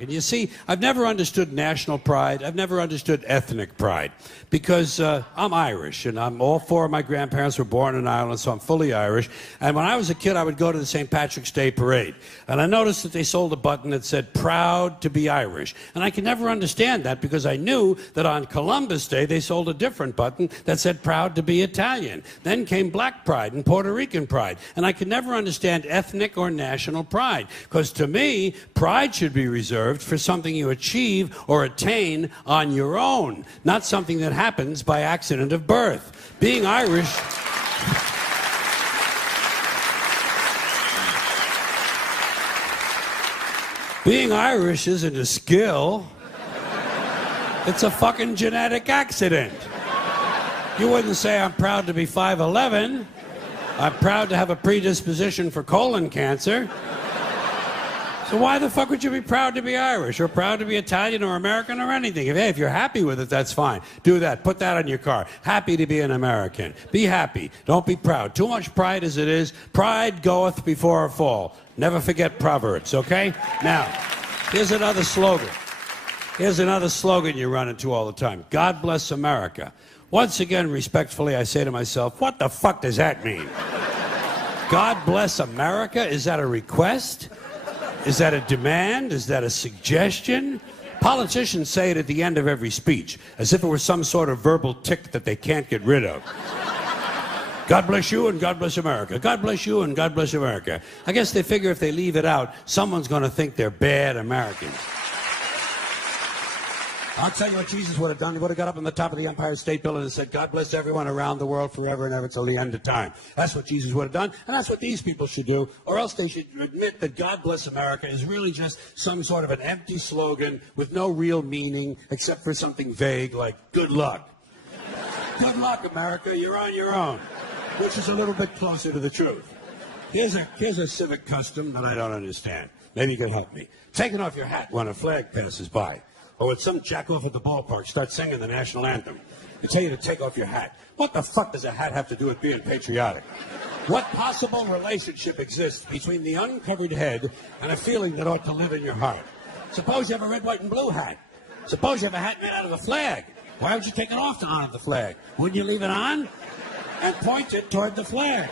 And you see, I've never understood national pride. I've never understood ethnic pride because I'm Irish, and all four of my grandparents were born in Ireland, so I'm fully Irish. And when I was a kid, I would go to the St. Patrick's Day parade, and I noticed that they sold a button that said, "Proud to be Irish." And I could never understand that because I knew that on Columbus Day, they sold a different button that said, "Proud to be Italian." Then came Black pride and Puerto Rican pride. And I could never understand ethnic or national pride because to me, pride should be reserved for something you achieve or attain on your own, not something that happens by accident of birth. Being Irish... Being Irish isn't a skill. It's a fucking genetic accident. You wouldn't say I'm proud to be 5'11". I'm proud to have a predisposition for colon cancer. So why the fuck would you be proud to be Irish or proud to be Italian or American or anything? If you're happy with it, that's fine. Do that. Put that on your car. Happy to be an American. Be happy. Don't be proud. Too much pride as it is. Pride goeth before a fall. Never forget Proverbs, okay? Now, here's another slogan. Here's another slogan you run into all the time. God bless America. Once again, respectfully, I say to myself, what the fuck does that mean? God bless America? Is that a request? Is that a demand? Is that a suggestion? Politicians say it at the end of every speech, as if it were some sort of verbal tic that they can't get rid of. God bless you and God bless America. God bless you and God bless America. I guess they figure if they leave it out, someone's going to think they're bad Americans. I'll tell you what Jesus would have done. He would have got up on the top of the Empire State Building and said, God bless everyone around the world forever and ever till the end of time. That's what Jesus would have done, and that's what these people should do, or else they should admit that God bless America is really just some sort of an empty slogan with no real meaning except for something vague like good luck. Good luck, America, you're on your own, which is a little bit closer to the truth. Here's a civic custom that I don't understand. Maybe you can help me. Taking off your hat when a flag passes by. Or when some jackoff at the ballpark starts singing the national anthem, they tell you to take off your hat. What the fuck does a hat have to do with being patriotic? What possible relationship exists between the uncovered head and a feeling that ought to live in your heart? Suppose you have a red, white, and blue hat. Suppose you have a hat made out of the flag. Why would you take it off to honor the flag? Wouldn't you leave it on? And point it toward the flag.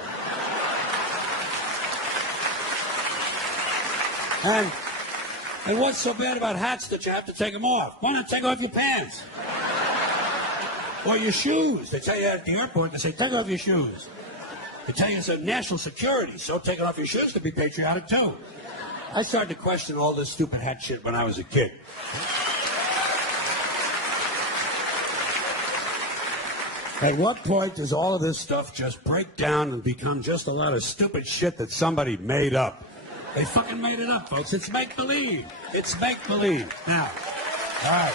And what's so bad about hats that you have to take them off? Why not take off your pants? Or your shoes. They tell you at the airport, they say, take off your shoes. They tell you it's a national security, so taking off your shoes to be patriotic, too. I started to question all this stupid hat shit when I was a kid. At what point does all of this stuff just break down and become just a lot of stupid shit that somebody made up? They fucking made it up, folks. It's make-believe. It's make-believe. Now, all right.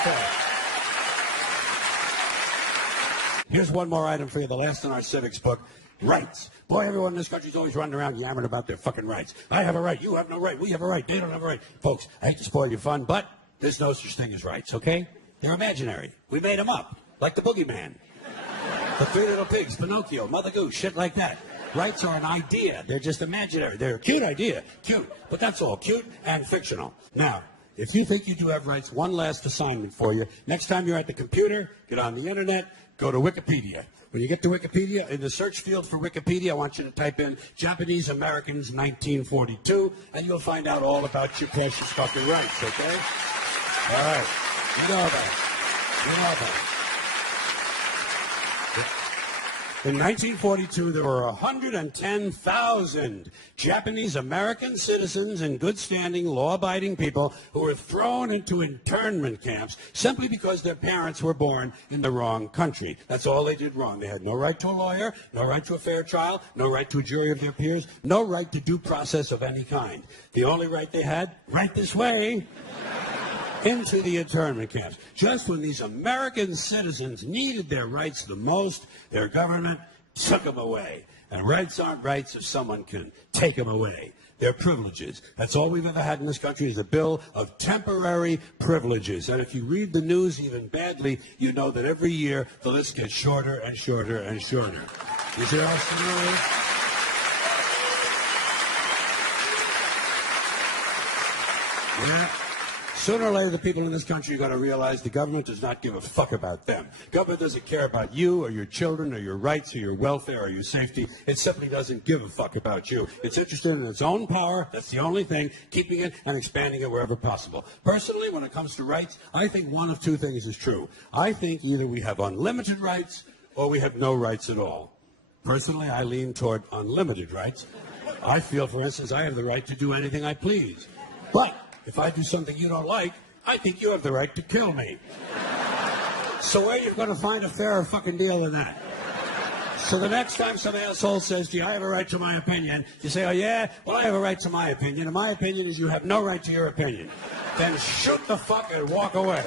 Okay. Here's one more item for you, the last in our civics book. Rights. Boy, everyone in this country's always running around yammering about their fucking rights. I have a right. You have no right. We have a right. They don't have a right. Folks, I hate to spoil your fun, but there's no such thing as rights, okay? They're imaginary. We made them up, like the Boogeyman. The Three Little Pigs, Pinocchio, Mother Goose, shit like that. Rights are an idea. They're just imaginary. They're a cute idea. Cute. But that's all. Cute and fictional. Now, if you think you do have rights, one last assignment for you. Next time you're at the computer, get on the internet, go to Wikipedia. When you get to Wikipedia, in the search field for Wikipedia, I want you to type in Japanese Americans 1942, and you'll find out all about your precious fucking rights, okay? All right. You know that. You know that. In 1942, there were 110,000 Japanese American citizens and good-standing, law-abiding people who were thrown into internment camps simply because their parents were born in the wrong country. That's all they did wrong. They had no right to a lawyer, no right to a fair trial, no right to a jury of their peers, no right to due process of any kind. The only right they had, right this way, into the internment camps. Just when these American citizens needed their rights the most, their government took them away. And rights aren't rights if someone can take them away. They're privileges. That's all we've ever had in this country is a bill of temporary privileges. And if you read the news even badly, you know that every year the list gets shorter and shorter and shorter. You see how familiar? Yeah. Sooner or later, the people in this country are going to realize the government does not give a fuck about them. Government doesn't care about you or your children or your rights or your welfare or your safety. It simply doesn't give a fuck about you. It's interested in its own power. That's the only thing, keeping it and expanding it wherever possible. Personally, when it comes to rights, I think one of two things is true. I think either we have unlimited rights or we have no rights at all. Personally, I lean toward unlimited rights. I feel, for instance, I have the right to do anything I please. But if I do something you don't like, I think you have the right to kill me. So where are you going to find a fairer fucking deal than that? So the next time some asshole says to you, I have a right to my opinion, you say, oh yeah? Well, I have a right to my opinion, and my opinion is you have no right to your opinion. Then shoot the fuck and walk away.